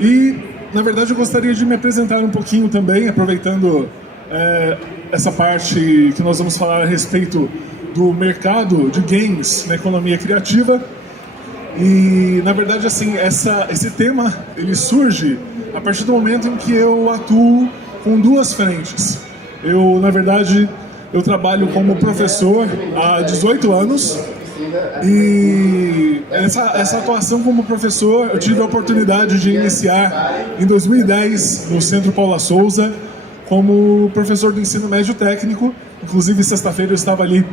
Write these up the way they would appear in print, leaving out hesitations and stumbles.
E, na verdade, eu gostaria de me apresentar um pouquinho também, aproveitando essa parte que nós vamos falar a respeito do mercado de games na economia criativa. E, na verdade, assim, esse tema ele surge a partir do momento em que eu atuo com duas frentes. Na verdade, eu trabalho como professor há 18 anos e essa atuação como professor eu tive a oportunidade de iniciar em 2010 no Centro Paula Souza como professor do ensino médio técnico. Inclusive, sexta-feira eu estava ali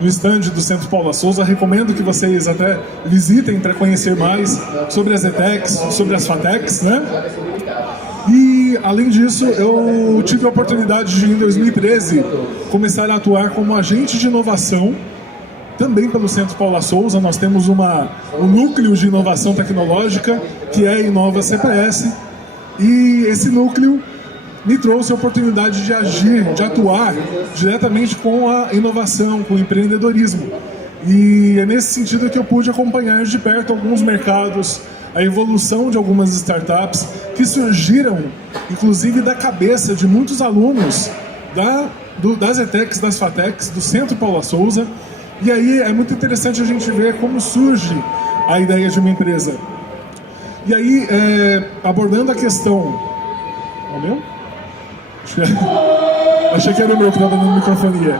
no stand do Centro Paula Souza. Recomendo que vocês até visitem para conhecer mais sobre as ETECs, sobre as FATECs, né? E, além disso, eu tive a oportunidade de, em 2013, começar a atuar como agente de inovação, também pelo Centro Paula Souza. Nós temos um núcleo de inovação tecnológica, que é a Inova CPS, e esse núcleo me trouxe a oportunidade de agir, de atuar diretamente com a inovação, com o empreendedorismo. E é nesse sentido que eu pude acompanhar de perto alguns mercados, a evolução de algumas startups que surgiram, inclusive, da cabeça de muitos alunos das ETECs, das FATECs, do Centro Paula Souza. E aí é muito interessante a gente ver como surge a ideia de uma empresa. E aí, abordando a questão... É o meu? Achei que era o meu que estava dando microfonia.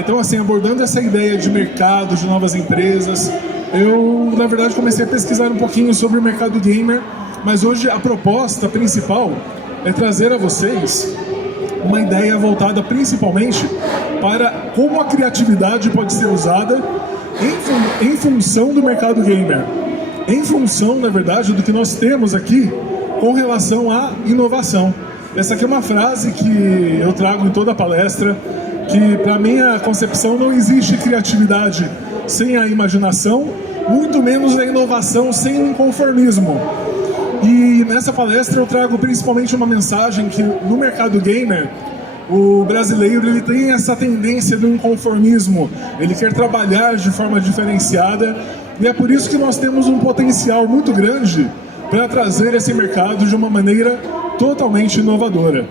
Então, assim, abordando essa ideia de mercado, de novas empresas, eu, na verdade, comecei a pesquisar um pouquinho sobre o mercado gamer, mas hoje a proposta principal é trazer a vocês uma ideia voltada principalmente para como a criatividade pode ser usada em função do mercado gamer, em função, na verdade, do que nós temos aqui com relação à inovação. Essa aqui é uma frase que eu trago em toda a palestra, que para minha concepção não existe criatividade sem a imaginação, muito menos a inovação sem o inconformismo. E nessa palestra eu trago principalmente uma mensagem que no mercado gamer, o brasileiro ele tem essa tendência do inconformismo, ele quer trabalhar de forma diferenciada, e é por isso que nós temos um potencial muito grande para trazer esse mercado de uma maneira totalmente inovadora.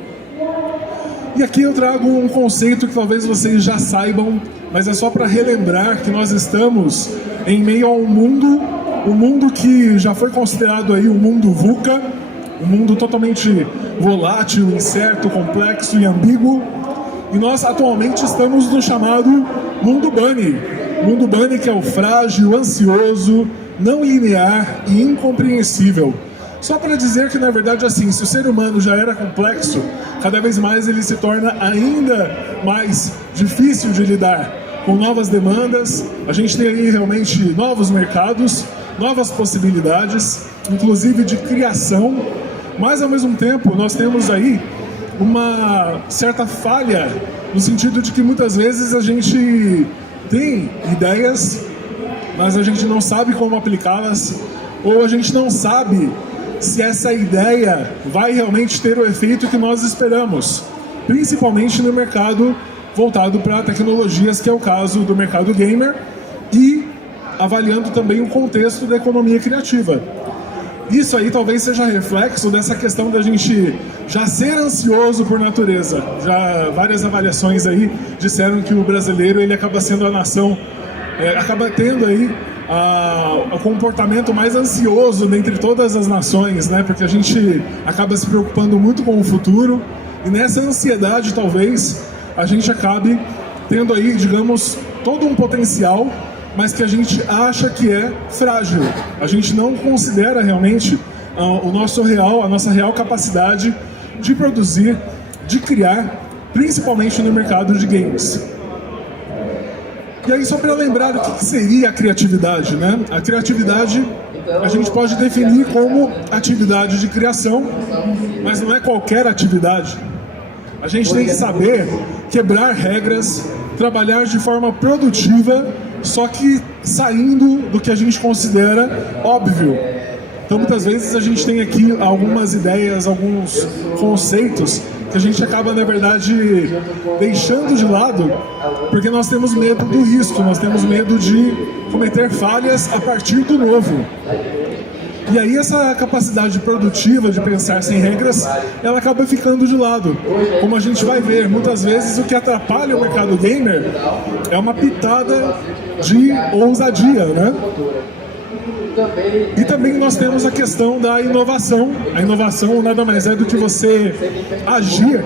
E aqui eu trago um conceito que talvez vocês já saibam, mas é só para relembrar que nós estamos em meio a um mundo que já foi considerado aí um mundo VUCA, um mundo totalmente volátil, incerto, complexo e ambíguo. E nós atualmente estamos no chamado mundo Bunny. Mundo Bunny, que é o frágil, ansioso, não linear e incompreensível. Só para dizer que, na verdade, assim, se o ser humano já era complexo, cada vez mais ele se torna ainda mais difícil de lidar com novas demandas. A gente tem aí realmente novos mercados, novas possibilidades, inclusive de criação, mas ao mesmo tempo nós temos aí uma certa falha, no sentido de que muitas vezes a gente tem ideias, mas a gente não sabe como aplicá-las, ou a gente não sabe se essa ideia vai realmente ter o efeito que nós esperamos, principalmente no mercado voltado para tecnologias, que é o caso do mercado gamer, e avaliando também o contexto da economia criativa. Isso aí talvez seja reflexo dessa questão da gente já ser ansioso por natureza. Já várias avaliações aí disseram que o brasileiro ele acaba sendo a nação, acaba tendo aí o comportamento mais ansioso dentre todas as nações, né? Porque a gente acaba se preocupando muito com o futuro, e nessa ansiedade talvez a gente acabe tendo aí, digamos, todo um potencial, mas que a gente acha que é frágil. A gente não considera realmente a nossa real capacidade de produzir, de criar, principalmente no mercado de games. E aí, só para lembrar o que seria a criatividade, né? A criatividade a gente pode definir como atividade de criação, mas não é qualquer atividade. A gente tem que saber quebrar regras, trabalhar de forma produtiva, só que saindo do que a gente considera óbvio. Então, muitas vezes a gente tem aqui algumas ideias, alguns conceitos que a gente acaba, na verdade, deixando de lado, porque nós temos medo do risco, nós temos medo de cometer falhas a partir do novo. E aí essa capacidade produtiva de pensar sem regras, ela acaba ficando de lado. Como a gente vai ver, muitas vezes o que atrapalha o mercado gamer é uma pitada de ousadia, né? E também nós temos a questão da inovação. A inovação nada mais é do que você agir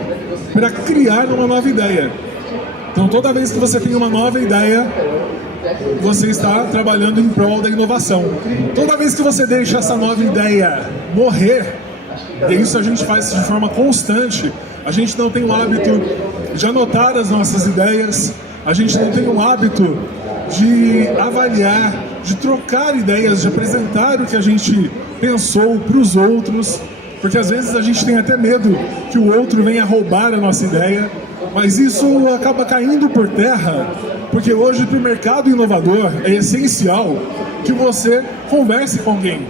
para criar uma nova ideia. Então toda vez que você tem uma nova ideia, você está trabalhando em prol da inovação. Toda vez que você deixa essa nova ideia morrer, e isso a gente faz de forma constante, a gente não tem o hábito de anotar as nossas ideias, a gente não tem o hábito de avaliar, de trocar ideias, de apresentar o que a gente pensou para os outros, porque às vezes a gente tem até medo que o outro venha roubar a nossa ideia, mas isso acaba caindo por terra, porque hoje para o mercado inovador é essencial que você converse com alguém,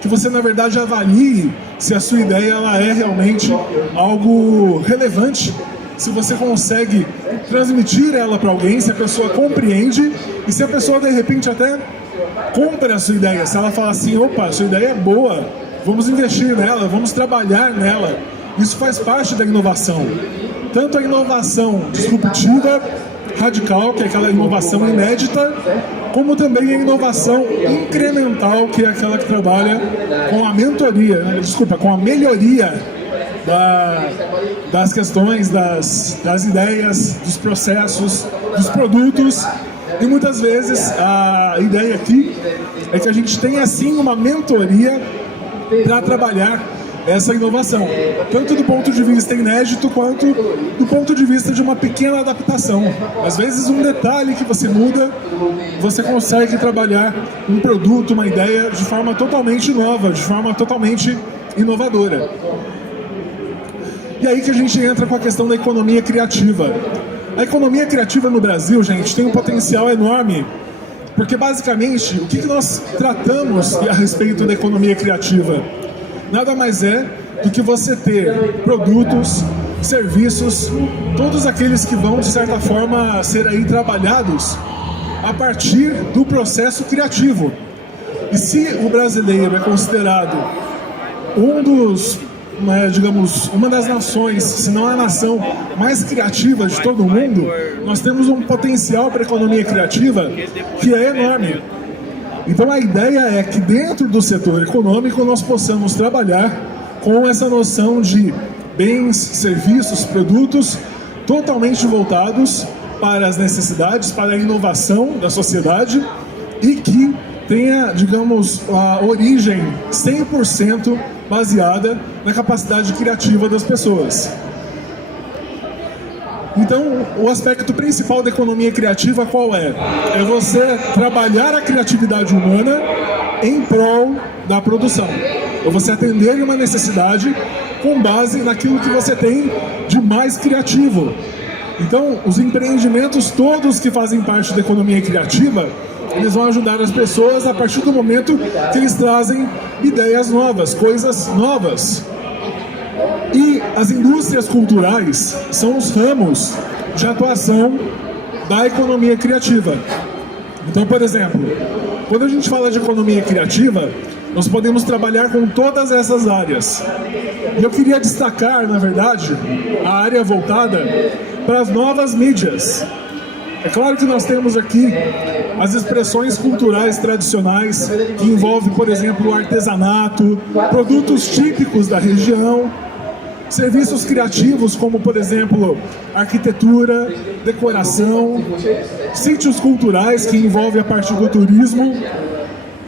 que você na verdade avalie se a sua ideia ela é realmente algo relevante, se você consegue transmitir ela para alguém, se a pessoa compreende e se a pessoa de repente até compra a sua ideia, se ela fala assim, opa, sua ideia é boa, vamos investir nela, vamos trabalhar nela. Isso faz parte da inovação. Tanto a inovação disruptiva, radical, que é aquela inovação inédita, como também a inovação incremental, que é aquela que trabalha com a mentoria, com a melhoria das questões, das ideias, dos processos, dos produtos. E muitas vezes a ideia aqui é que a gente tenha assim uma mentoria para trabalhar essa inovação, tanto do ponto de vista inédito quanto do ponto de vista de uma pequena adaptação. Às vezes um detalhe que você muda, você consegue trabalhar um produto, uma ideia de forma totalmente nova, de forma totalmente inovadora. E aí que a gente entra com a questão da economia criativa. A economia criativa no Brasil, gente, tem um potencial enorme, porque basicamente o que nós tratamos a respeito da economia criativa? Nada mais é do que você ter produtos, serviços, todos aqueles que vão, de certa forma, ser aí trabalhados a partir do processo criativo. E se o brasileiro é considerado uma das nações, se não a nação mais criativa de todo o mundo, nós temos um potencial para a economia criativa que é enorme. Então a ideia é que dentro do setor econômico nós possamos trabalhar com essa noção de bens, serviços, produtos totalmente voltados para as necessidades, para a inovação da sociedade e que tenha, digamos, a origem 100% baseada na capacidade criativa das pessoas. Então, o aspecto principal da economia criativa qual é? É você trabalhar a criatividade humana em prol da produção. Ou você atender uma necessidade com base naquilo que você tem de mais criativo. Então, os empreendimentos todos que fazem parte da economia criativa, eles vão ajudar as pessoas a partir do momento que eles trazem ideias novas, coisas novas. E as indústrias culturais são os ramos de atuação da economia criativa. Então, por exemplo, quando a gente fala de economia criativa, nós podemos trabalhar com todas essas áreas. E eu queria destacar, na verdade, a área voltada para as novas mídias. É claro que nós temos aqui as expressões culturais tradicionais, que envolvem, por exemplo, o artesanato, produtos típicos da região, serviços criativos como, por exemplo, arquitetura, decoração, sítios culturais que envolvem a parte do turismo,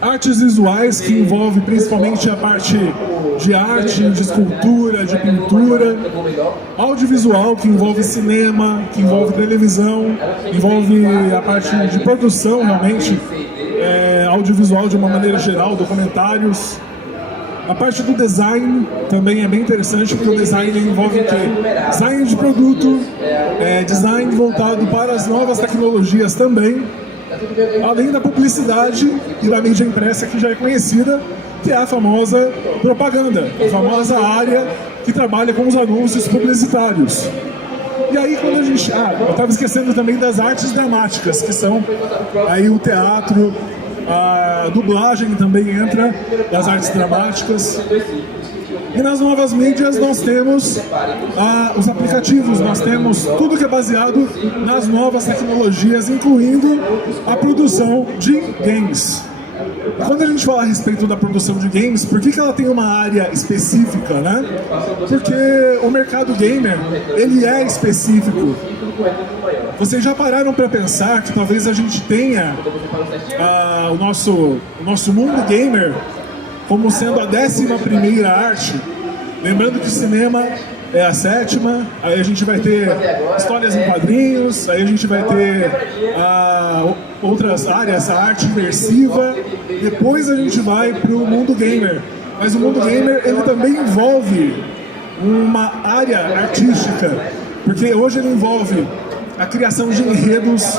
artes visuais que envolvem principalmente a parte de arte, de escultura, de pintura, audiovisual que envolve cinema, que envolve televisão, envolve a parte de produção realmente, audiovisual de uma maneira geral, documentários. A parte do design também é bem interessante, porque o design envolve o quê? Design de produto, design voltado para as novas tecnologias também, além da publicidade e da mídia impressa que já é conhecida, que é a famosa propaganda, a famosa área que trabalha com os anúncios publicitários. E aí quando a gente... eu estava esquecendo também das artes dramáticas, que são aí o teatro, a dublagem também entra, das artes dramáticas. E nas novas mídias nós temos os aplicativos, nós temos tudo que é baseado nas novas tecnologias, incluindo a produção de games. Quando a gente fala a respeito da produção de games, por que ela tem uma área específica, né? Porque o mercado gamer, ele é específico. Vocês já pararam para pensar que talvez a gente tenha o nosso mundo gamer como sendo a 11ª arte? Lembrando que o cinema é a 7ª, aí a gente vai ter histórias em quadrinhos, aí a gente vai ter outras áreas, a arte imersiva, depois a gente vai para o mundo gamer. Mas o mundo gamer, ele também envolve uma área artística, porque hoje ele envolve a criação de enredos,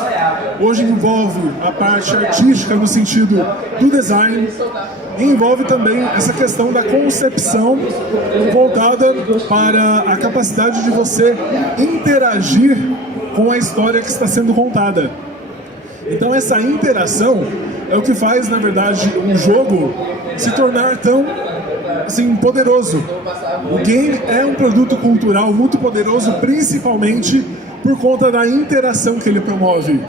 hoje envolve a parte artística no sentido do design, e envolve também essa questão da concepção voltada para a capacidade de você interagir com a história que está sendo contada. Então essa interação é o que faz, na verdade, um jogo se tornar tão assim, poderoso. O game é um produto cultural muito poderoso, principalmente por conta da interação que ele promove.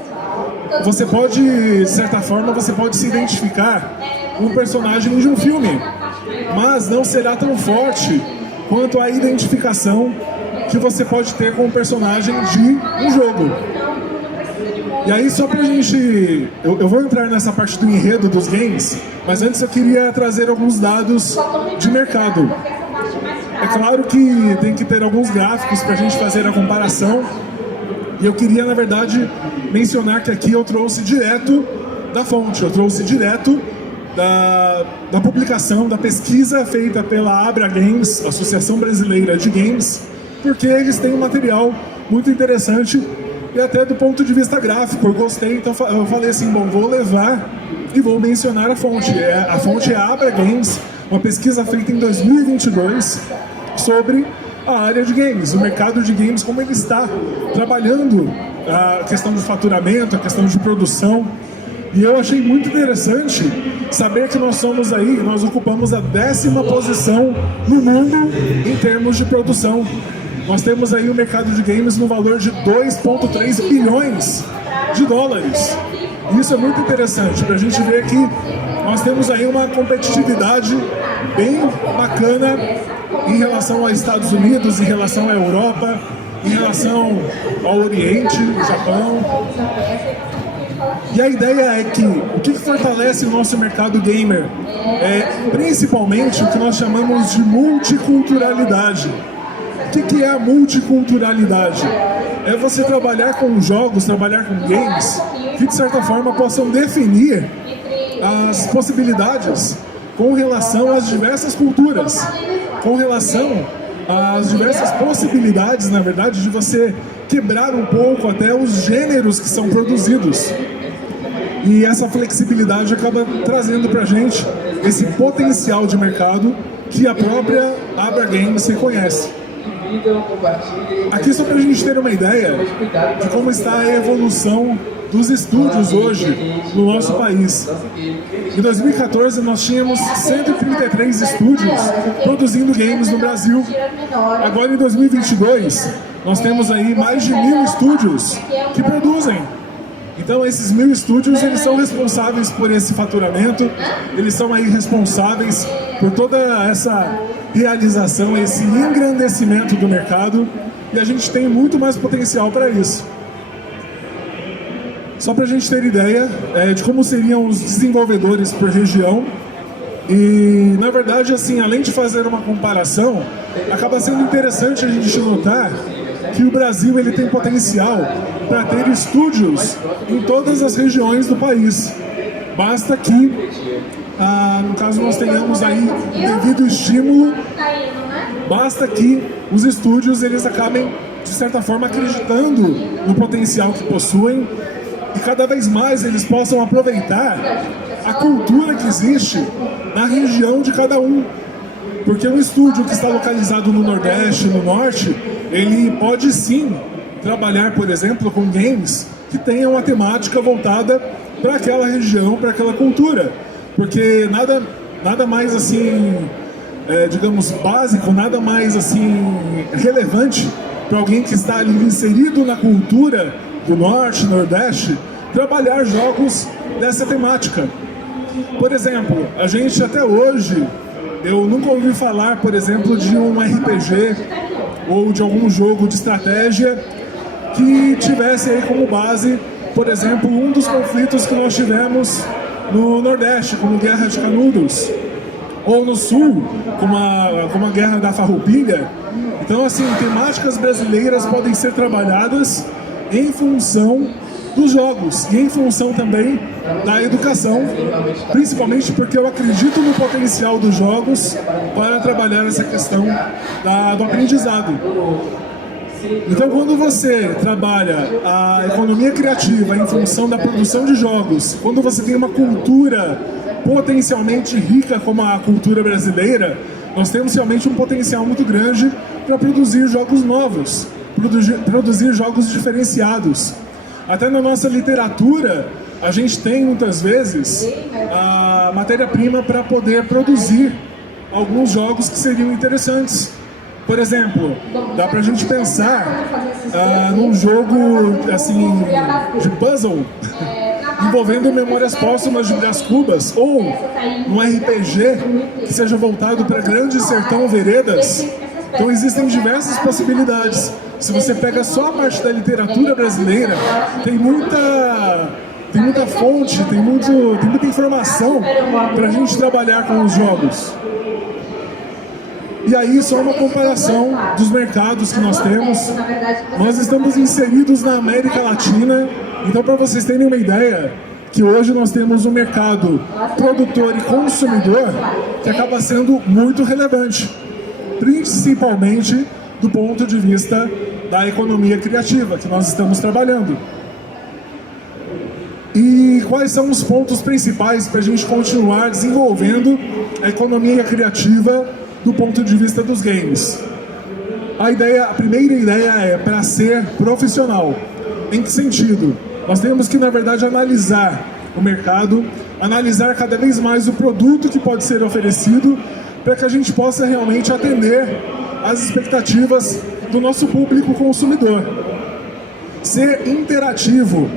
Você pode, de certa forma, você pode se identificar com um personagem de um filme, mas não será tão forte quanto a identificação que você pode ter com um personagem de um jogo. E aí, só pra gente... Eu vou entrar nessa parte do enredo dos games, mas antes eu queria trazer alguns dados de mercado. É claro que tem que ter alguns gráficos pra gente fazer a comparação, e eu queria, na verdade, mencionar que aqui eu trouxe direto da fonte, eu trouxe direto da publicação, da pesquisa feita pela Abra Games, Associação Brasileira de Games, porque eles têm um material muito interessante e até do ponto de vista gráfico eu gostei, então eu falei assim, bom, vou levar e vou mencionar a fonte. A fonte é a Abra Games, uma pesquisa feita em 2022 sobre a área de games, o mercado de games, como ele está trabalhando a questão do faturamento, a questão de produção. E eu achei muito interessante saber que nós somos aí, nós ocupamos a 10ª posição no mundo em termos de produção. Nós temos aí o mercado de games no valor de 2,3 bilhões de dólares. Isso é muito interessante para a gente ver que nós temos aí uma competitividade bem bacana em relação aos Estados Unidos, em relação à Europa, em relação ao Oriente, o Japão. E a ideia é que o que fortalece o nosso mercado gamer é principalmente o que nós chamamos de multiculturalidade. O que é a multiculturalidade? É você trabalhar com jogos, trabalhar com games que de certa forma possam definir as possibilidades com relação às diversas culturas, com relação às diversas possibilidades, na verdade, de você quebrar um pouco até os gêneros que são produzidos. E essa flexibilidade acaba trazendo pra gente esse potencial de mercado que a própria Abra Games reconhece. Aqui só pra gente ter uma ideia de como está a evolução dos estúdios hoje no nosso país. Em 2014 nós tínhamos 133 estúdios produzindo games no Brasil. Agora em 2022 nós temos aí mais de 1.000 estúdios que produzem. Então esses 1.000 estúdios, eles são responsáveis por esse faturamento, eles são aí responsáveis por toda essa realização, esse engrandecimento do mercado, e a gente tem muito mais potencial para isso. Só para a gente ter ideia de como seriam os desenvolvedores por região, e na verdade, assim, além de fazer uma comparação, acaba sendo interessante a gente notar que o Brasil ele tem potencial para ter estúdios em todas as regiões do país. Basta que, no caso, nós tenhamos aí devido estímulo, basta que os estúdios eles acabem, de certa forma, acreditando no potencial que possuem e cada vez mais eles possam aproveitar a cultura que existe na região de cada um. Porque um estúdio que está localizado no Nordeste, no Norte, ele pode sim trabalhar, por exemplo, com games que tenham uma temática voltada para aquela região, para aquela cultura. Porque nada mais assim, digamos, básico, nada mais assim relevante para alguém que está ali inserido na cultura do Norte, Nordeste, trabalhar jogos dessa temática. Por exemplo, a gente até hoje, eu nunca ouvi falar, por exemplo, de um RPG ou de algum jogo de estratégia que tivesse aí como base, por exemplo, um dos conflitos que nós tivemos no Nordeste, como Guerra de Canudos, ou no Sul, como a Guerra da Farroupilha. Então, assim, temáticas brasileiras podem ser trabalhadas em função dos jogos e em função também da educação, principalmente porque eu acredito no potencial dos jogos para trabalhar essa questão do aprendizado. Então, quando você trabalha a economia criativa em função da produção de jogos, quando você tem uma cultura potencialmente rica como a cultura brasileira, nós temos realmente um potencial muito grande para produzir jogos novos, produzir jogos diferenciados. Até na nossa literatura, a gente tem muitas vezes a matéria-prima para poder produzir alguns jogos que seriam interessantes. Por exemplo, dá pra gente pensar num jogo assim, de puzzle envolvendo memórias póstumas de Brás Cubas, ou num RPG que seja voltado para Grande Sertão Veredas. Então existem diversas possibilidades. Se você pega só a parte da literatura brasileira, tem muita fonte, tem muita informação para a gente trabalhar com os jogos. E aí, só uma comparação dos mercados que nós temos. Nós estamos inseridos na América Latina, então para vocês terem uma ideia, que hoje nós temos um mercado produtor e consumidor que acaba sendo muito relevante, principalmente do ponto de vista da economia criativa que nós estamos trabalhando. E quais são os pontos principais para a gente continuar desenvolvendo a economia criativa do ponto de vista dos games? A primeira ideia é para ser profissional. Em que sentido? Nós temos que, na verdade, analisar o mercado, analisar cada vez mais o produto que pode ser oferecido, para que a gente possa realmente atender às expectativas do nosso público consumidor. Ser interativo.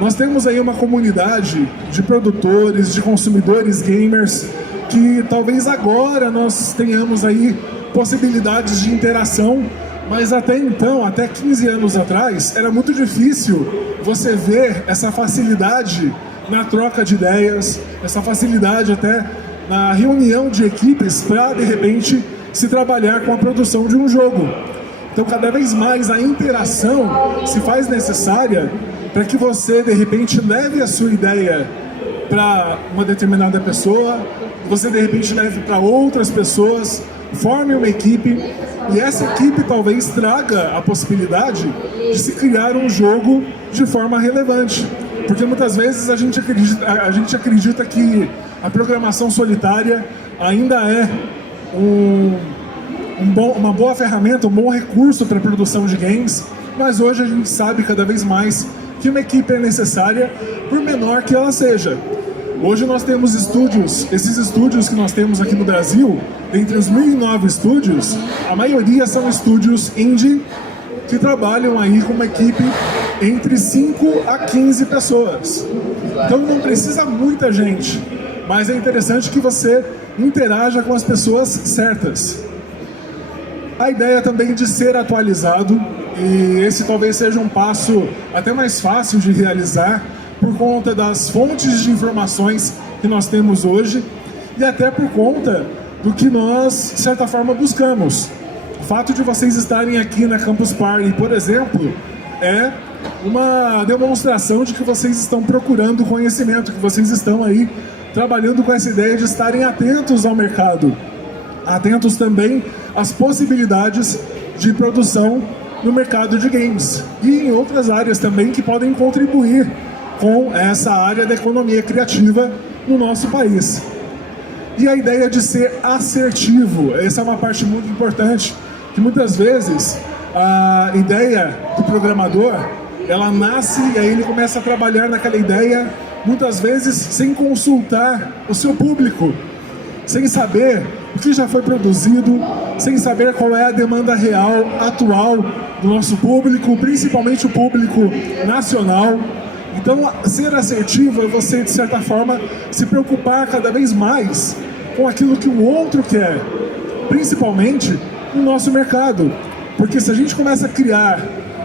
Nós temos aí uma comunidade de produtores, de consumidores gamers, que talvez agora nós tenhamos aí possibilidades de interação, mas até então, até 15 anos atrás, era muito difícil você ver essa facilidade na troca de ideias, essa facilidade até na reunião de equipes para, de repente, se trabalhar com a produção de um jogo. Então, cada vez mais a interação se faz necessária para que você, de repente, leve a sua ideia para uma determinada pessoa, você, de repente, leve para outras pessoas, forme uma equipe, e essa equipe talvez traga a possibilidade de se criar um jogo de forma relevante. Porque muitas vezes a gente acredita que a programação solitária ainda é uma boa ferramenta, um bom recurso para a produção de games, mas hoje a gente sabe cada vez mais que uma equipe é necessária, por menor que ela seja. Hoje nós temos estúdios, esses estúdios que nós temos aqui no Brasil, dentre os 1.009 estúdios, a maioria são estúdios indie que trabalham aí com uma equipe entre 5 a 15 pessoas. Então não precisa muita gente, mas é interessante que você interaja com as pessoas certas. A ideia também de ser atualizado, e esse talvez seja um passo até mais fácil de realizar, por conta das fontes de informações que nós temos hoje e até por conta do que nós, de certa forma, buscamos. O fato de vocês estarem aqui na Campus Party, por exemplo, é uma demonstração de que vocês estão procurando conhecimento, que vocês estão aí trabalhando com essa ideia de estarem atentos ao mercado, atentos também às possibilidades de produção no mercado de games e em outras áreas também que podem contribuir com essa área da economia criativa no nosso país. E a ideia de ser assertivo, essa é uma parte muito importante, que muitas vezes a ideia do programador, ela nasce e aí ele começa a trabalhar naquela ideia muitas vezes sem consultar o seu público, sem saber o que já foi produzido, sem saber qual é a demanda real, atual do nosso público, principalmente o público nacional. Então, ser assertivo é você, de certa forma, se preocupar cada vez mais com aquilo que o outro quer, principalmente no nosso mercado. Porque se a gente começa a criar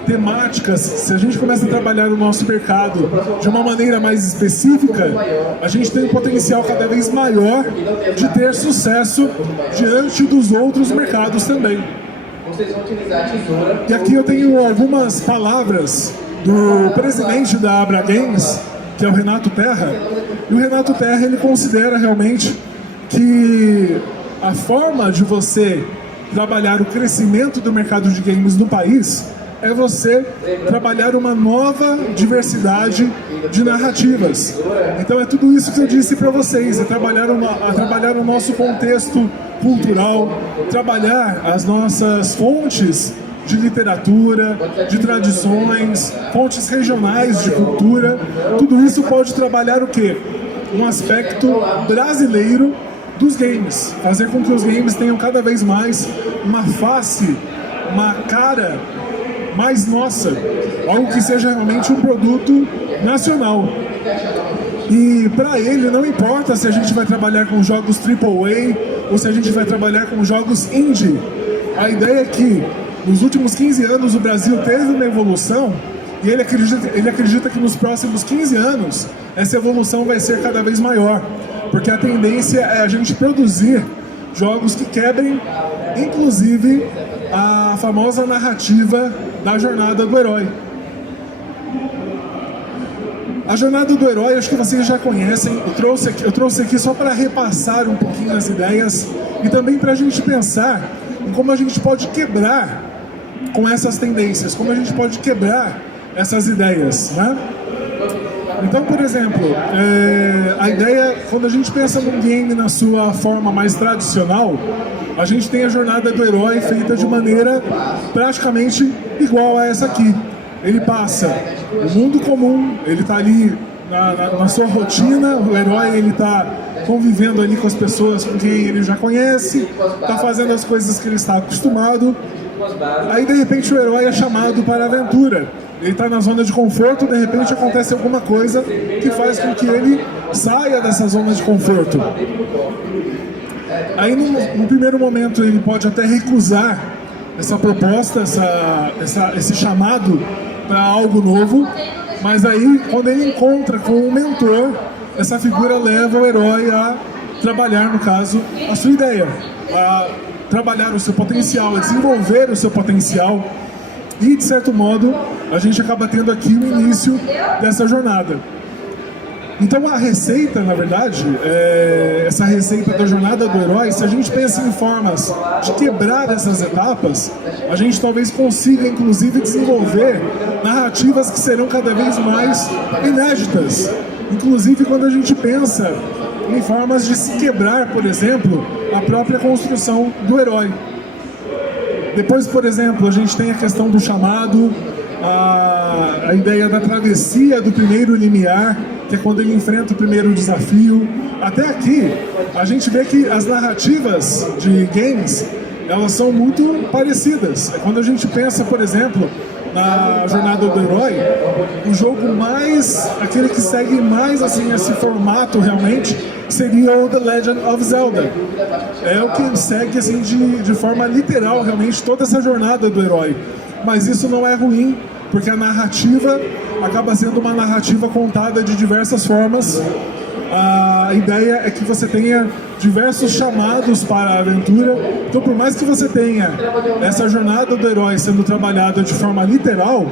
temáticas, se a gente começa a trabalhar o nosso mercado de uma maneira mais específica, a gente tem um potencial cada vez maior de ter sucesso diante dos outros mercados também. E aqui eu tenho algumas palavras do presidente da Abra Games, que é o Renato Terra. E o Renato Terra, ele considera realmente que a forma de você trabalhar o crescimento do mercado de games no país é você trabalhar uma nova diversidade de narrativas. Então é tudo isso que eu disse para vocês, é trabalhar o nosso contexto cultural, trabalhar as nossas fontes de literatura, de tradições, fontes regionais de cultura. Tudo isso pode trabalhar o quê? Um aspecto brasileiro dos games, fazer com que os games tenham cada vez mais uma face, uma cara mais nossa, algo que seja realmente um produto nacional. E para ele não importa se a gente vai trabalhar com jogos AAA ou se a gente vai trabalhar com jogos indie. A ideia é que nos últimos 15 anos o Brasil teve uma evolução e ele acredita que nos próximos 15 anos essa evolução vai ser cada vez maior, porque a tendência é a gente produzir jogos que quebrem, inclusive, a famosa narrativa da jornada do herói. A jornada do herói, acho que vocês já conhecem, eu trouxe aqui só para repassar um pouquinho as ideias e também para a gente pensar em como a gente pode quebrar com essas tendências, como a gente pode quebrar essas ideias, né? Então, por exemplo, a ideia, quando a gente pensa num game na sua forma mais tradicional, a gente tem a jornada do herói feita de maneira praticamente igual a essa aqui. Ele passa o mundo comum, ele está ali na sua rotina, o herói ele está convivendo ali com as pessoas com quem ele já conhece, está fazendo as coisas que ele está acostumado. Aí de repente o herói é chamado para a aventura. Ele está na zona de conforto, de repente acontece alguma coisa que faz com que ele saia dessa zona de conforto. Aí num primeiro momento ele pode até recusar essa proposta, esse chamado para algo novo, mas aí quando ele encontra com um mentor, essa figura leva o herói a trabalhar, no caso, a sua ideia, a trabalhar o seu potencial, a desenvolver o seu potencial. E, de certo modo, a gente acaba tendo aqui o início dessa jornada. Então, a receita, na verdade, essa receita da jornada do herói, se a gente pensa em formas de quebrar essas etapas, a gente talvez consiga, inclusive, desenvolver narrativas que serão cada vez mais inéditas. Inclusive, quando a gente pensa em formas de se quebrar, por exemplo, a própria construção do herói. Depois, por exemplo, a gente tem a questão do chamado, a ideia da travessia do primeiro limiar, que é quando ele enfrenta o primeiro desafio. Até aqui, a gente vê que as narrativas de games, elas são muito parecidas. Quando a gente pensa, por exemplo, na jornada do herói, o jogo mais, aquele que segue mais assim esse formato realmente, seria o The Legend of Zelda. É o que segue assim de forma literal realmente toda essa jornada do herói. Mas isso não é ruim, porque a narrativa acaba sendo uma narrativa contada de diversas formas. A ideia é que você tenha diversos chamados para a aventura. Então, por mais que você tenha essa jornada do herói sendo trabalhada de forma literal,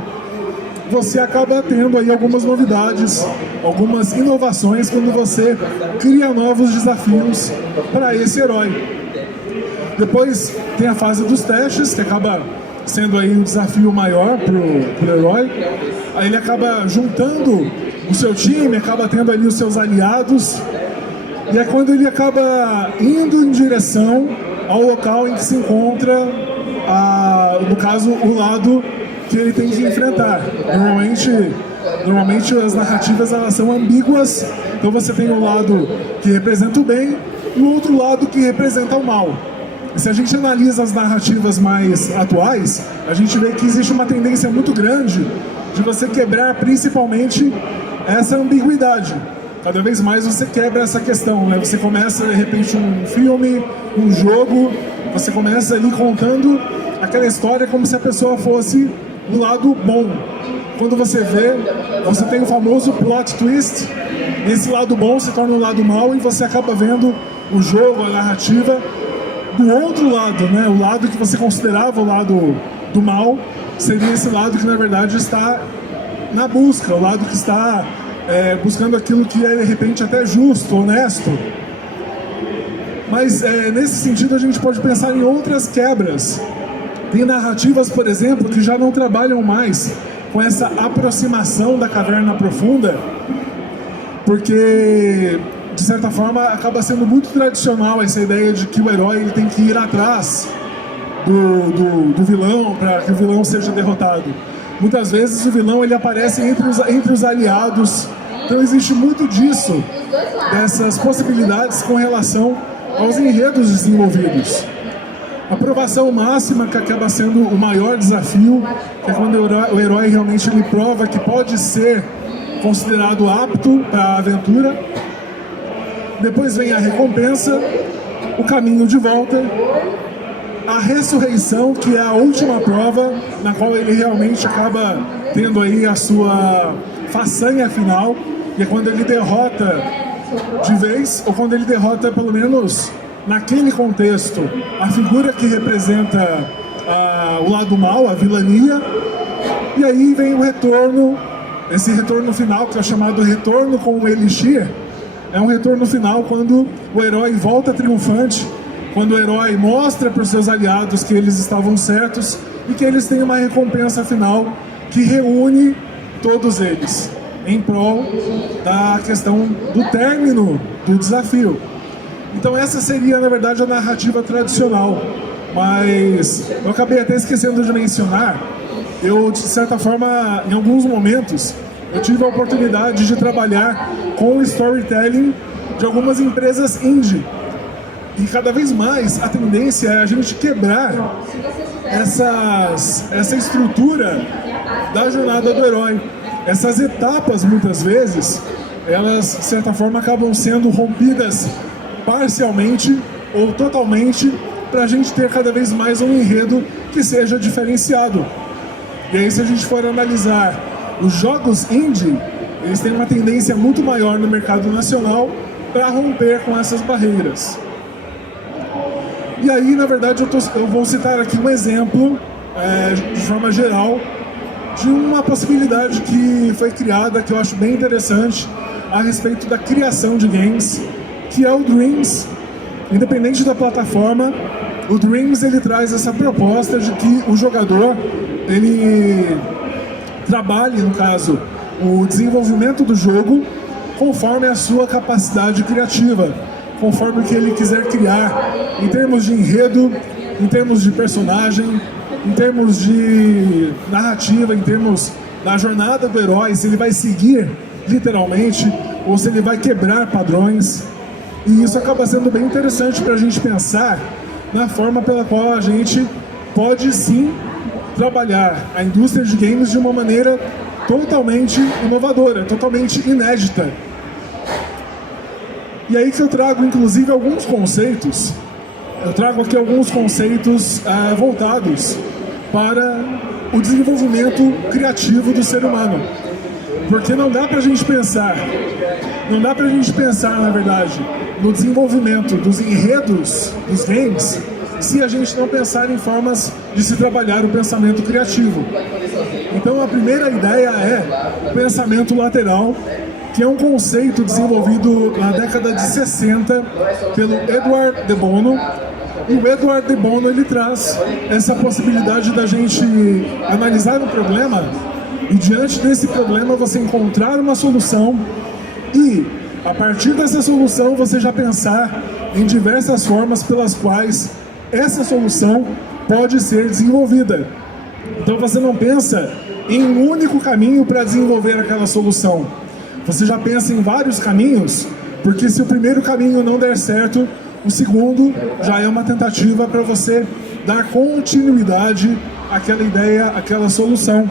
você acaba tendo aí algumas novidades, algumas inovações quando você cria novos desafios para esse herói. Depois tem a fase dos testes, que acaba sendo aí um desafio maior pro herói. Aí ele acaba juntando o seu time, acaba tendo ali os seus aliados, e é quando ele acaba indo em direção ao local em que se encontra, no caso, o lado que ele tem que enfrentar. Normalmente Normalmente as narrativas elas são ambíguas, então você tem o lado que representa o bem e o outro lado que representa o mal. E se a gente analisa as narrativas mais atuais, a gente vê que existe uma tendência muito grande de você quebrar principalmente essa ambiguidade. Cada vez mais você quebra essa questão, né? Você começa, de repente, um filme, um jogo, você começa ali contando aquela história como se a pessoa fosse do lado bom. Quando você vê, você tem o famoso plot twist, e esse lado bom se torna um lado mal e você acaba vendo o jogo, a narrativa do outro lado, né? O lado que você considerava o lado do mal seria esse lado que na verdade está na busca, o lado que está buscando aquilo que é de repente até justo, honesto. Mas nesse sentido a gente pode pensar em outras quebras. Tem narrativas, por exemplo, que já não trabalham mais com essa aproximação da caverna profunda, porque de certa forma acaba sendo muito tradicional essa ideia de que o herói ele tem que ir atrás do vilão para que o vilão seja derrotado. Muitas vezes o vilão ele aparece entre os aliados, então existe muito disso, dessas possibilidades com relação aos enredos desenvolvidos. A aprovação máxima, que acaba sendo o maior desafio, é quando o herói realmente ele prova que pode ser considerado apto para a aventura. Depois vem a recompensa, o caminho de volta, a ressurreição, que é a última prova, na qual ele realmente acaba tendo aí a sua façanha final, e é quando ele derrota de vez, ou quando ele derrota pelo menos naquele contexto a figura que representa o lado mal, a vilania. E aí vem o retorno, esse retorno final que é chamado retorno com o Elixir. É um retorno final quando o herói volta triunfante, quando o herói mostra para os seus aliados que eles estavam certos e que eles têm uma recompensa final que reúne todos eles em prol da questão do término do desafio. Então essa seria, na verdade, a narrativa tradicional, mas eu acabei até esquecendo de mencionar, eu, de certa forma, em alguns momentos, eu tive a oportunidade de trabalhar com o storytelling de algumas empresas indie. E cada vez mais a tendência é a gente quebrar essa estrutura da jornada do herói. Essas etapas, muitas vezes, elas, de certa forma, acabam sendo rompidas parcialmente ou totalmente para a gente ter cada vez mais um enredo que seja diferenciado. E aí, se a gente for analisar os jogos indie, eles têm uma tendência muito maior no mercado nacional para romper com essas barreiras. E aí, na verdade, eu vou citar aqui um exemplo, de forma geral, de uma possibilidade que foi criada, que eu acho bem interessante, a respeito da criação de games, que é o Dreams. Independente da plataforma, o Dreams ele traz essa proposta de que o jogador ele trabalhe, no caso, o desenvolvimento do jogo conforme a sua capacidade criativa, conforme o que ele quiser criar, em termos de enredo, em termos de personagem, em termos de narrativa, em termos da jornada do herói, se ele vai seguir literalmente ou se ele vai quebrar padrões. E isso acaba sendo bem interessante para a gente pensar na forma pela qual a gente pode sim trabalhar a indústria de games de uma maneira totalmente inovadora, totalmente inédita. E aí que eu trago inclusive alguns conceitos, eu trago aqui alguns conceitos voltados para o desenvolvimento criativo do ser humano. Porque não dá pra gente pensar, na verdade, no desenvolvimento dos enredos dos games se a gente não pensar em formas de se trabalhar o pensamento criativo. Então a primeira ideia é o pensamento lateral, que é um conceito desenvolvido na década de 60 pelo Edward de Bono. E o Edward de Bono ele traz essa possibilidade da gente analisar um problema e diante desse problema você encontrar uma solução e a partir dessa solução você já pensar em diversas formas pelas quais essa solução pode ser desenvolvida. Então você não pensa em um único caminho para desenvolver aquela solução. Você já pensa em vários caminhos, porque se o primeiro caminho não der certo, o segundo já é uma tentativa para você dar continuidade àquela ideia, àquela solução.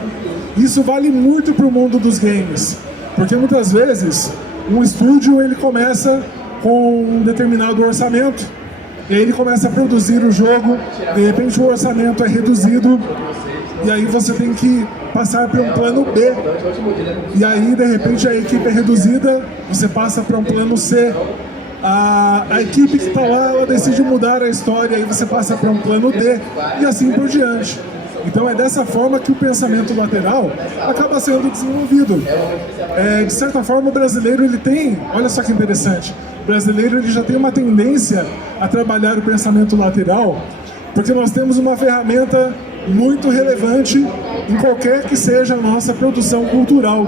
Isso vale muito para o mundo dos games, porque muitas vezes um estúdio ele começa com um determinado orçamento, e aí ele começa a produzir o jogo, de repente o orçamento é reduzido, e aí você tem que passar para um plano B. E aí, de repente, a equipe é reduzida, você passa para um plano C. A equipe que está lá, ela decide mudar a história, aí você passa para um plano D, e assim por diante. Então é dessa forma que o pensamento lateral acaba sendo desenvolvido. De certa forma, o brasileiro ele tem, olha só que interessante, o brasileiro ele já tem uma tendência a trabalhar o pensamento lateral, porque nós temos uma ferramenta muito relevante em qualquer que seja a nossa produção cultural,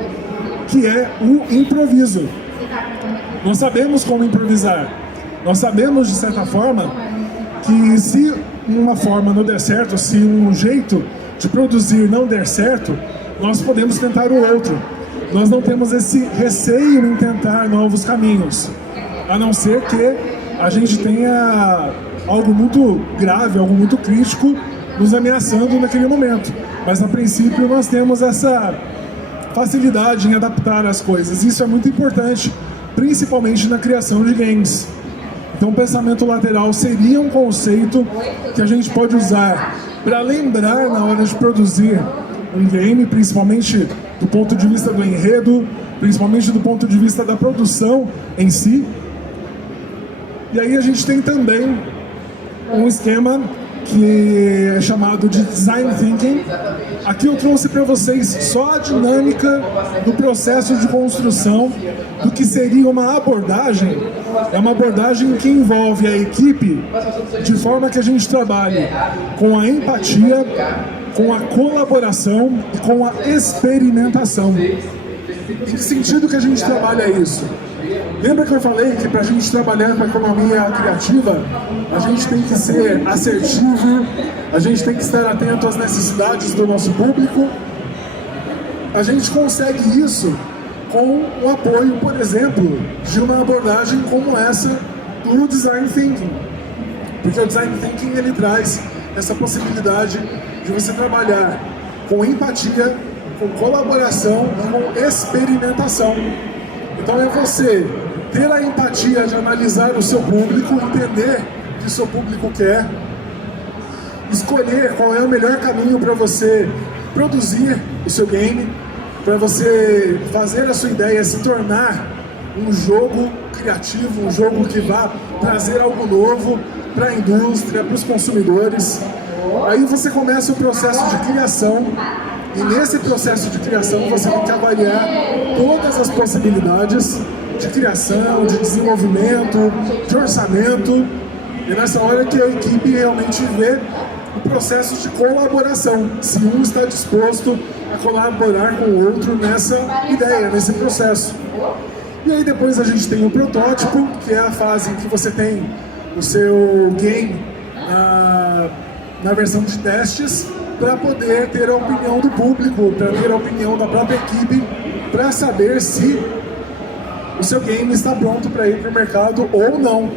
que é o improviso. Nós sabemos como improvisar. Nós sabemos, de certa forma, que se uma forma não der certo, se um jeito de produzir não der certo, nós podemos tentar o outro. Nós não temos esse receio em tentar novos caminhos, a não ser que a gente tenha algo muito grave, algo muito crítico nos ameaçando naquele momento. Mas, a princípio, nós temos essa facilidade em adaptar as coisas. Isso é muito importante, principalmente na criação de games. Então, o pensamento lateral seria um conceito que a gente pode usar para lembrar na hora de produzir um game, principalmente do ponto de vista do enredo, principalmente do ponto de vista da produção em si. E aí a gente tem também um esquema que é chamado de Design Thinking. Aqui eu trouxe para vocês só a dinâmica do processo de construção do que seria uma abordagem. É uma abordagem que envolve a equipe de forma que a gente trabalhe com a empatia, com a colaboração e com a experimentação. Em que sentido que a gente trabalha isso? Lembra que eu falei que para a gente trabalhar com a economia criativa, a gente tem que ser assertivo, a gente tem que estar atento às necessidades do nosso público? A gente consegue isso com o apoio, por exemplo, de uma abordagem como essa do Design Thinking. Porque o Design Thinking ele traz essa possibilidade de você trabalhar com empatia, com colaboração e com experimentação. Então é você ter a empatia de analisar o seu público, entender o que o seu público quer, escolher qual é o melhor caminho para você produzir o seu game, para você fazer a sua ideia se tornar um jogo criativo, um jogo que vá trazer algo novo para a indústria, para os consumidores. Aí você começa o processo de criação, e nesse processo de criação você tem que avaliar todas as possibilidades de criação, de desenvolvimento, de orçamento, e nessa hora que a equipe realmente vê o processo de colaboração, se um está disposto a colaborar com o outro nessa ideia, nesse processo. E aí depois a gente tem o protótipo, que é a fase em que você tem o seu game na versão de testes, para poder ter a opinião do público, para ter a opinião da própria equipe, para saber se o seu game está pronto para ir para o mercado ou não.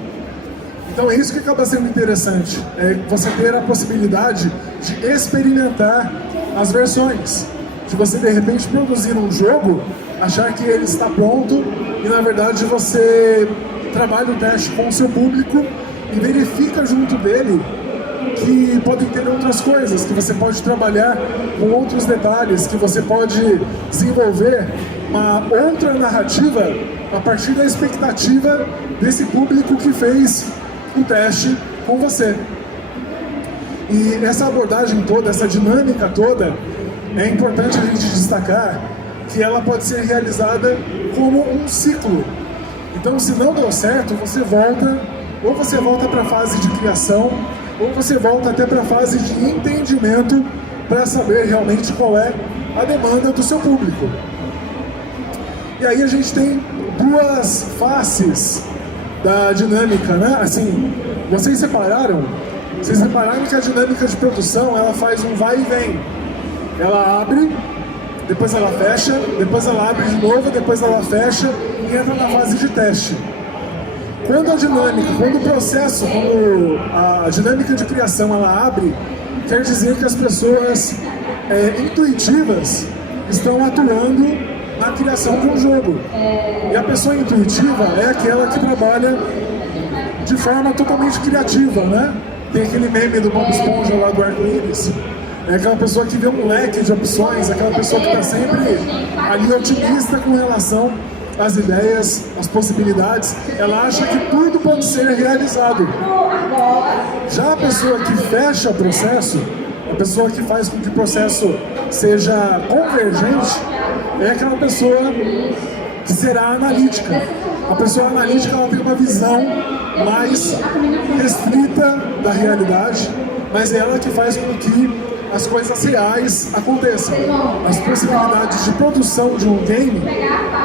Então é isso que acaba sendo interessante, é você ter a possibilidade de experimentar as versões, de você de repente produzir um jogo, achar que ele está pronto e na verdade você trabalha o teste com o seu público e verifica junto dele que podem ter outras coisas, que você pode trabalhar com outros detalhes, que você pode desenvolver uma outra narrativa a partir da expectativa desse público que fez o teste com você. E essa abordagem toda, essa dinâmica toda, é importante a gente destacar que ela pode ser realizada como um ciclo. Então, se não deu certo, você volta, ou você volta para a fase de criação, ou você volta até para a fase de entendimento para saber realmente qual é a demanda do seu público. E aí a gente tem duas faces da dinâmica, né? Assim, vocês repararam que a dinâmica de produção ela faz um vai e vem. Ela abre depois ela fecha, depois ela abre de novo, depois ela fecha e entra na fase de teste. Quando a dinâmica de criação ela abre, quer dizer que as pessoas intuitivas estão atuando na criação de um jogo. E a pessoa intuitiva é aquela que trabalha de forma totalmente criativa, né? Tem aquele meme do Bob Esponja lá do arco-íris. É aquela pessoa que vê um leque de opções, aquela pessoa que está sempre ali otimista com relação às ideias, às possibilidades. Ela acha que tudo pode ser realizado. Já a pessoa que fecha o processo, a pessoa que faz com que o processo seja convergente, é aquela pessoa que será analítica. A pessoa analítica ela tem uma visão mais restrita da realidade, mas é ela que faz com que as coisas reais aconteçam. As possibilidades de produção de um game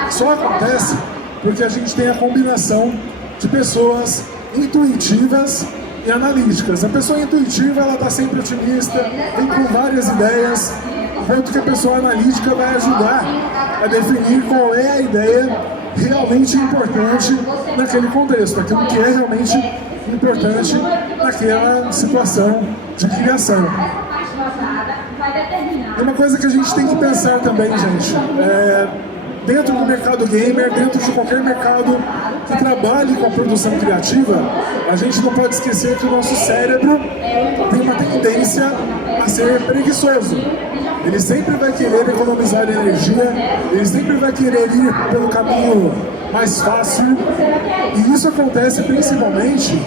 só acontecem porque a gente tem a combinação de pessoas intuitivas e analíticas. A pessoa intuitiva ela está sempre otimista, vem com várias ideias, enquanto que a pessoa analítica vai ajudar a definir qual é a ideia realmente importante naquele contexto, aquilo que é realmente importante naquela situação de criação. É uma coisa que a gente tem que pensar também, gente. Dentro do mercado gamer, dentro de qualquer mercado que trabalhe com a produção criativa, a gente não pode esquecer que o nosso cérebro tem uma tendência a ser preguiçoso. Ele sempre vai querer economizar energia, ele sempre vai querer ir pelo caminho mais fácil. E isso acontece principalmente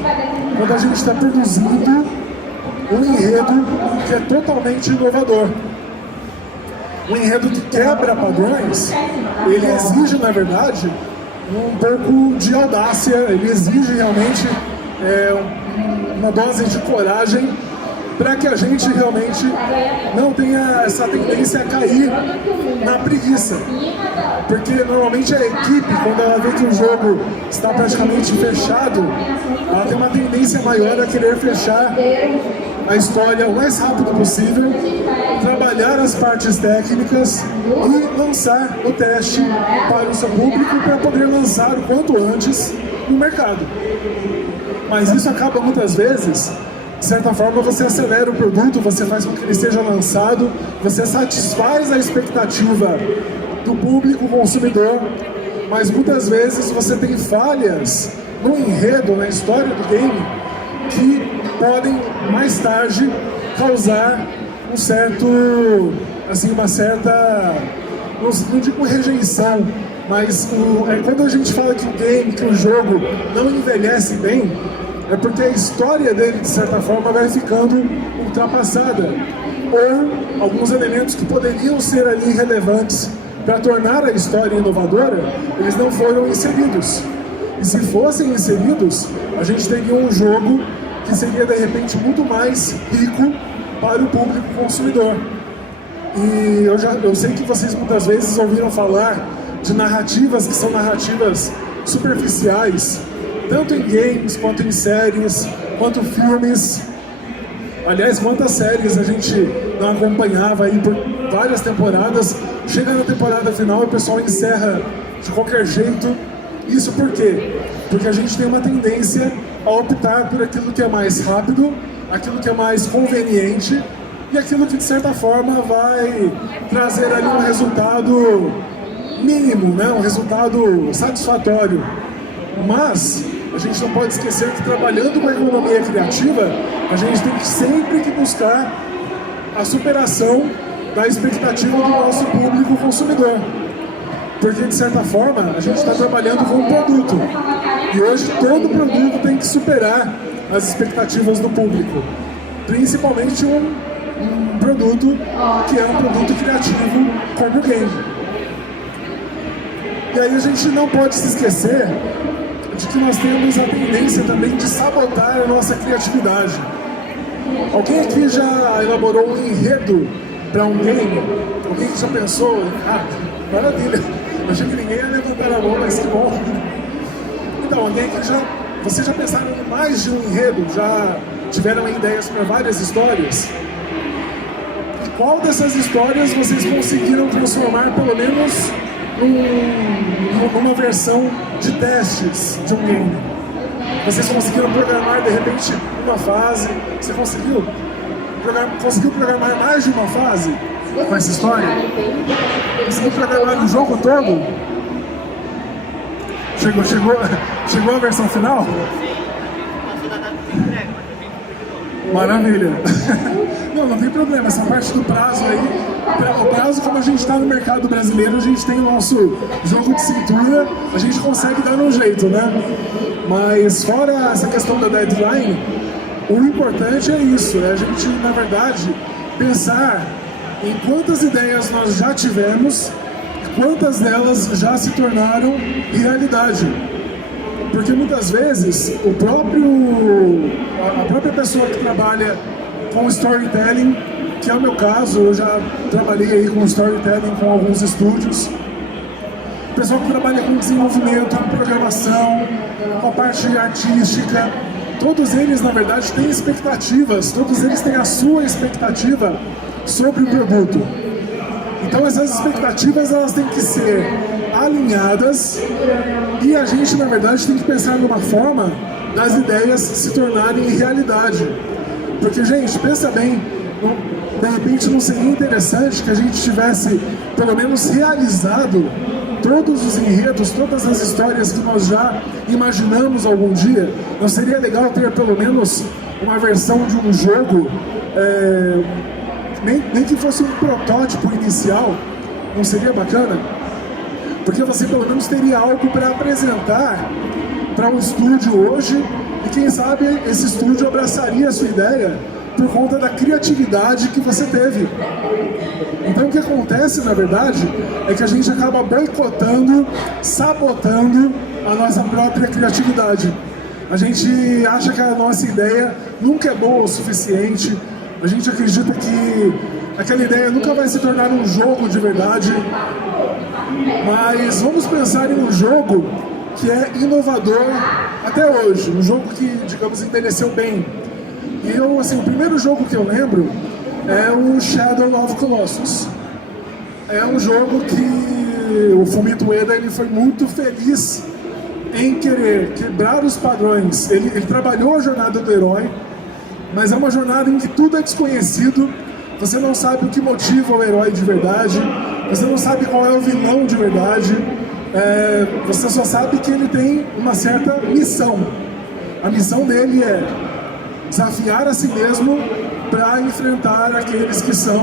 quando a gente está produzindo um enredo que é totalmente inovador. Um enredo que quebra padrões, ele exige, na verdade, um pouco de audácia, ele exige realmente uma dose de coragem para que a gente realmente não tenha essa tendência a cair na preguiça. Porque normalmente a equipe, quando ela vê que o jogo está praticamente fechado, ela tem uma tendência maior a querer fechar a história o mais rápido possível, trabalhar as partes técnicas e lançar o teste para o seu público para poder lançar o quanto antes no mercado. Mas isso acaba muitas vezes, de certa forma, você acelera o produto, você faz com que ele seja lançado, você satisfaz a expectativa do público consumidor, mas muitas vezes você tem falhas no enredo, na história do game, que podem mais tarde causar um certo, assim, uma certa, não digo rejeição, mas quando a gente fala que o game, que o jogo não envelhece bem, é porque a história dele, de certa forma, vai ficando ultrapassada. Ou alguns elementos que poderiam ser ali relevantes para tornar a história inovadora, eles não foram inseridos. E se fossem inseridos, a gente teria um jogo que seria, de repente, muito mais rico para o público consumidor. E eu sei que vocês muitas vezes ouviram falar de narrativas que são narrativas superficiais, tanto em games, quanto em séries, quanto filmes. Aliás, quantas séries a gente não acompanhava aí por várias temporadas, chega na temporada final e o pessoal encerra de qualquer jeito. Isso por quê? Porque a gente tem uma tendência a optar por aquilo que é mais rápido, aquilo que é mais conveniente e aquilo que, de certa forma, vai trazer ali um resultado mínimo, né? Um resultado satisfatório. Mas a gente não pode esquecer que, trabalhando com a economia criativa, a gente tem que sempre que buscar a superação da expectativa do nosso público consumidor. Porque, de certa forma, a gente está trabalhando com um produto. E hoje todo produto tem que superar as expectativas do público. Principalmente um produto que é um produto criativo como o game. E aí a gente não pode se esquecer de que nós temos a tendência também de sabotar a nossa criatividade. Alguém aqui já elaborou um enredo para um game? Alguém que já pensou? Maravilha! Achei que ninguém ia levantar a mão, mas que bom! Então, alguém que vocês já pensaram em mais de um enredo? Já tiveram ideias para várias histórias? qual dessas histórias vocês conseguiram transformar pelo menos numa versão de testes de um game? Vocês conseguiram programar de repente uma fase? Você conseguiu programar mais de uma fase com essa história? Conseguiu programar o jogo todo? Chegou a versão final? Maravilha! Não tem problema, essa parte do prazo aí, o prazo, como a gente está no mercado brasileiro, a gente tem o nosso jogo de cintura, a gente consegue dar um jeito, né? Mas fora essa questão da deadline, o importante é isso, é a gente, na verdade, pensar em quantas ideias nós já tivemos, quantas delas já se tornaram realidade. Porque muitas vezes a própria pessoa que trabalha com storytelling, que é o meu caso, eu já trabalhei aí com storytelling com alguns estúdios, o pessoal que trabalha com desenvolvimento, com programação, com a parte artística, todos eles na verdade têm expectativas, todos eles têm a sua expectativa sobre o produto. Então essas expectativas elas têm que ser alinhadas e a gente na verdade tem que pensar numa forma das ideias se tornarem realidade. Porque, gente, pensa bem, de repente não seria interessante que a gente tivesse pelo menos realizado todos os enredos, todas as histórias que nós já imaginamos algum dia? Não seria legal ter pelo menos uma versão de um jogo, nem que fosse um protótipo inicial? Não seria bacana? Porque você pelo menos teria algo para apresentar para um estúdio hoje, e quem sabe esse estúdio abraçaria a sua ideia por conta da criatividade que você teve. Então o que acontece, na verdade, é que a gente acaba boicotando, sabotando a nossa própria criatividade. A gente acha que a nossa ideia nunca é boa o suficiente, a gente acredita que aquela ideia nunca vai se tornar um jogo de verdade, mas vamos pensar em um jogo que é inovador até hoje, um jogo que, digamos, envelheceu bem. E eu, assim, o primeiro jogo que eu lembro é o Shadow of Colossus. É um jogo que o Fumito Ueda ele foi muito feliz em querer quebrar os padrões. Ele trabalhou a jornada do herói, mas é uma jornada em que tudo é desconhecido. Você não sabe o que motiva o herói de verdade, você não sabe qual é o vilão de verdade. Você só sabe que ele tem uma certa missão. A missão dele é desafiar a si mesmo para enfrentar aqueles que são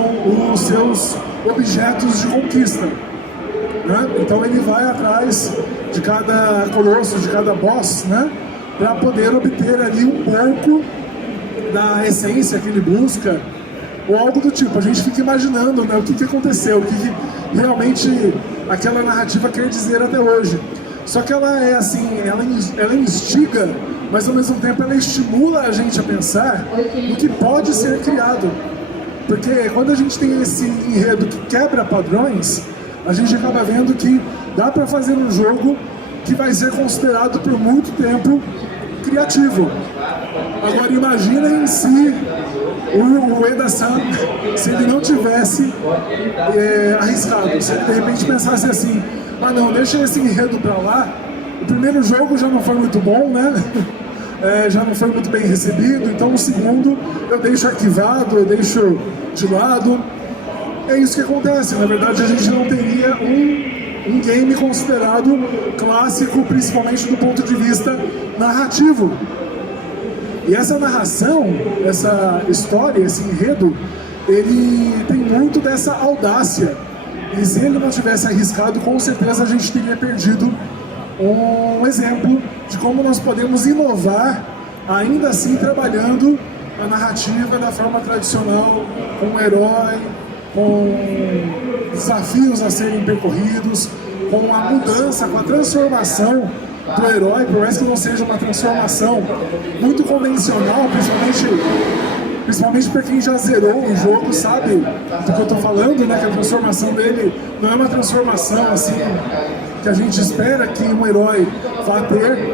os seus objetos de conquista, né? Então ele vai atrás de cada colosso, de cada boss, né? Para poder obter ali um pouco da essência que ele busca, ou algo do tipo. A gente fica imaginando, né, o que aconteceu, o que realmente aquela narrativa quer dizer até hoje. Só que ela é assim, ela instiga, mas ao mesmo tempo ela estimula a gente a pensar no que pode ser criado. Porque quando a gente tem esse enredo que quebra padrões, a gente acaba vendo que dá para fazer um jogo que vai ser considerado por muito tempo criativo. Agora imagina em si o Ueda-san, se ele não tivesse arriscado, se ele de repente pensasse assim: ah não, deixa esse enredo pra lá, o primeiro jogo já não foi muito bom, né? Já não foi muito bem recebido, então o segundo eu deixo arquivado, eu deixo de lado. É isso que acontece, na verdade a gente não teria um game considerado clássico, principalmente do ponto de vista narrativo. E essa narração, essa história, esse enredo, ele tem muito dessa audácia. E se ele não tivesse arriscado, com certeza a gente teria perdido um exemplo de como nós podemos inovar, ainda assim trabalhando a narrativa da forma tradicional, com um herói, com desafios a serem percorridos, com a mudança, com a transformação do herói, por mais que não seja uma transformação muito convencional, principalmente para quem já zerou o jogo, sabe do que eu estou falando, né? Que a transformação dele não é uma transformação assim que a gente espera que um herói vá ter,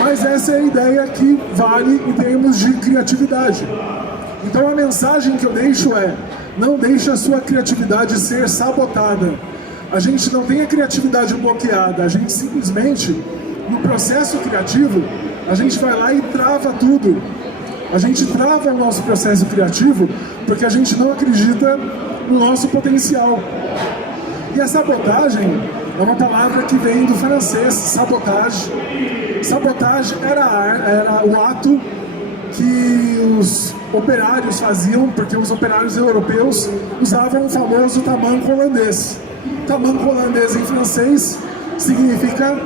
mas essa é a ideia que vale em termos de criatividade. Então a mensagem que eu deixo é: não deixe a sua criatividade ser sabotada. A gente não tem a criatividade bloqueada, a gente simplesmente, no processo criativo, a gente vai lá e trava tudo. A gente trava o nosso processo criativo porque a gente não acredita no nosso potencial. E a sabotagem é uma palavra que vem do francês, sabotage. Sabotage era o ato que os operários faziam, porque os operários europeus usavam o famoso tamanco holandês. Tamanco holandês em francês significa,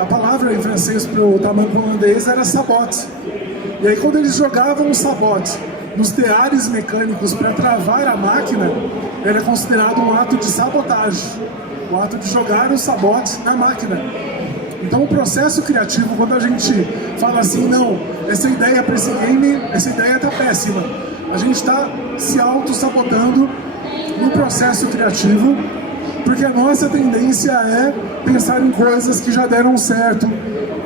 a palavra em francês para o tamanco holandês era sabote. E aí quando eles jogavam o sabote nos teares mecânicos para travar a máquina, era considerado um ato de sabotagem, o ato de jogar o sabote na máquina. Então o processo criativo, quando a gente fala assim, não, essa ideia para esse game, essa ideia está péssima, a gente está se auto-sabotando no processo criativo, porque a nossa tendência é pensar em coisas que já deram certo,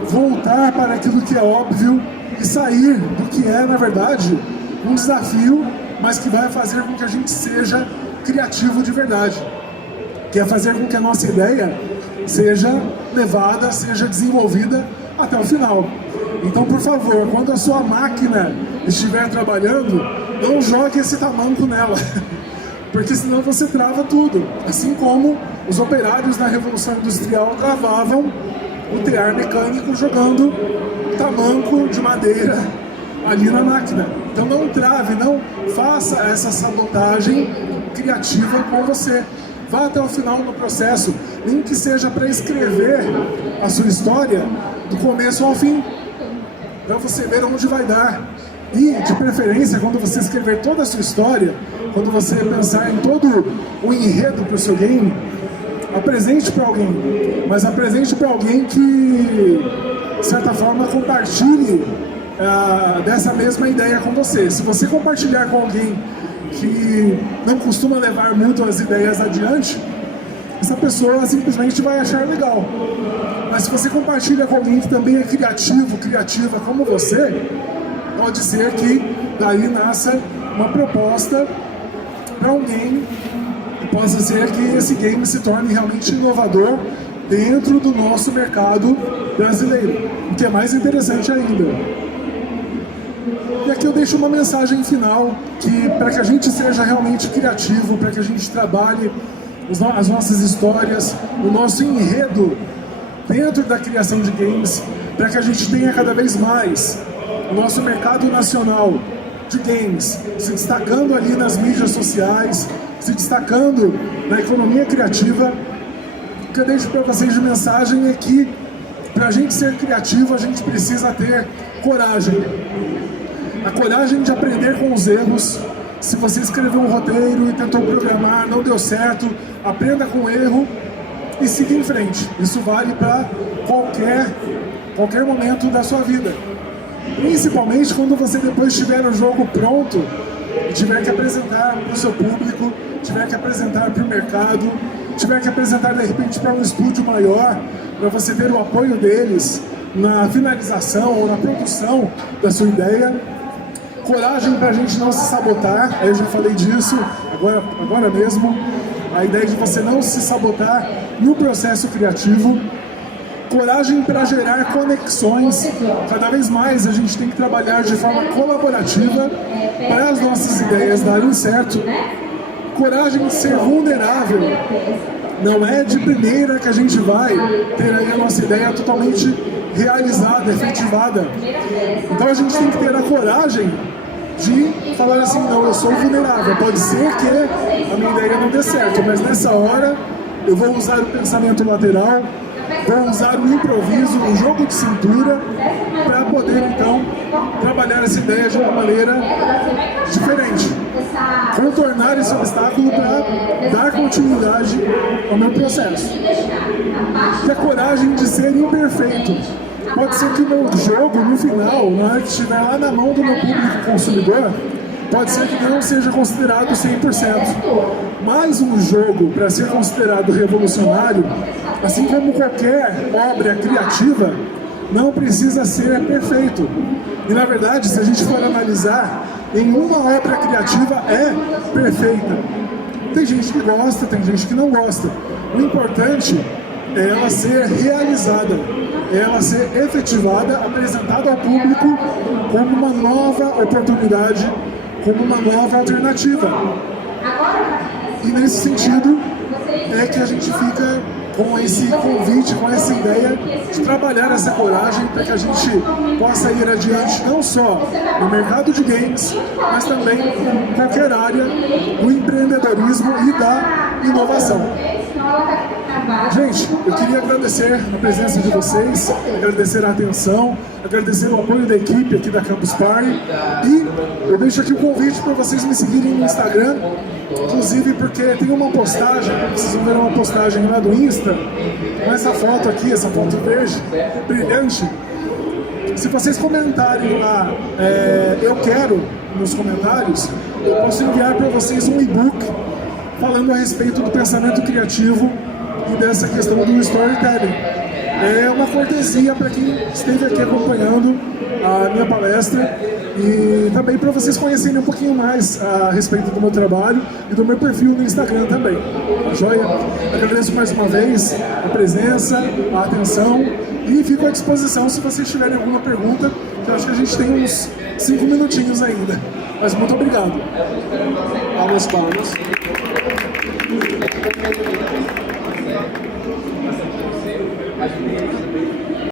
voltar para aquilo que é óbvio e sair do que é, na verdade, um desafio, mas que vai fazer com que a gente seja criativo de verdade, que é fazer com que a nossa ideia seja levada, seja desenvolvida até o final. Então, por favor, quando a sua máquina estiver trabalhando, não jogue esse tamanco nela, porque senão você trava tudo. Assim como os operários na Revolução Industrial travavam o tear mecânico jogando tamanco de madeira ali na máquina. Então não trave, não faça essa sabotagem criativa com você. Vá até o final no processo, nem que seja para escrever a sua história do começo ao fim, para você ver onde vai dar. E, de preferência, quando você escrever toda a sua história, quando você pensar em todo o enredo para o seu game, apresente para alguém, mas apresente para alguém que, de certa forma, compartilhe dessa mesma ideia com você. Se você compartilhar com alguém que não costuma levar muito as ideias adiante, essa pessoa simplesmente vai achar legal. Mas se você compartilha com alguém que também é criativo, criativa como você, pode ser que daí nasça uma proposta para um game e possa ser que esse game se torne realmente inovador dentro do nosso mercado brasileiro, o que é mais interessante ainda. E aqui eu deixo uma mensagem final, que para que a gente seja realmente criativo, para que a gente trabalhe as nossas histórias, o nosso enredo dentro da criação de games, para que a gente tenha cada vez mais o nosso mercado nacional de games se destacando ali nas mídias sociais, se destacando na economia criativa. O que eu deixo para vocês de mensagem é que para a gente ser criativo a gente precisa ter coragem. A coragem de aprender com os erros. Se você escreveu um roteiro e tentou programar, não deu certo, aprenda com o erro e siga em frente. Isso vale para qualquer momento da sua vida. Principalmente quando você depois tiver o jogo pronto e tiver que apresentar para o seu público, tiver que apresentar para o mercado, tiver que apresentar de repente para um estúdio maior, para você ter o apoio deles na finalização ou na produção da sua ideia. Coragem para a gente não se sabotar, eu já falei disso agora mesmo, a ideia de você não se sabotar no processo criativo. Coragem para gerar conexões, cada vez mais a gente tem que trabalhar de forma colaborativa para as nossas ideias darem certo. Coragem de ser vulnerável, não é de primeira que a gente vai ter aí a nossa ideia totalmente realizada, efetivada. Então a gente tem que ter a coragem de falar assim, não, eu sou vulnerável, pode ser que a minha ideia não dê certo, mas nessa hora eu vou usar o pensamento lateral, vou usar o improviso, o jogo de cintura, para poder então trabalhar essa ideia de uma maneira diferente, contornar esse obstáculo para dar continuidade ao meu processo. E a coragem de ser imperfeito. Pode ser que o meu jogo, no final, na hora que estiver lá na mão do meu público consumidor, pode ser que não seja considerado 100%. Mas um jogo, para ser considerado revolucionário, assim como qualquer obra criativa, não precisa ser perfeito. E na verdade, se a gente for analisar nenhuma obra criativa é perfeita. Tem gente que gosta, tem gente que não gosta. O importante é ela ser realizada, é ela ser efetivada, apresentada ao público como uma nova oportunidade, como uma nova alternativa. E nesse sentido é que a gente fica com esse convite, com essa ideia de trabalhar essa coragem para que a gente possa ir adiante não só no mercado de games, mas também em qualquer área do empreendedorismo e da inovação. Gente, eu queria agradecer a presença de vocês, agradecer a atenção, agradecer o apoio da equipe aqui da Campus Party e eu deixo aqui o convite para vocês me seguirem no Instagram, inclusive porque tem uma postagem, vocês vão ver uma postagem lá do Insta, com essa foto aqui, essa foto verde, brilhante. Se vocês comentarem lá, eu quero, nos comentários, eu posso enviar para vocês um e-book falando a respeito do pensamento criativo e dessa questão do storytelling. É uma cortesia para quem esteve aqui acompanhando a minha palestra e também para vocês conhecerem um pouquinho mais a respeito do meu trabalho e do meu perfil no Instagram também. Tá joia? Agradeço mais uma vez a presença, a atenção e fico à disposição se vocês tiverem alguma pergunta, que eu acho que a gente tem uns 5 minutinhos ainda. Mas muito obrigado. Palmas.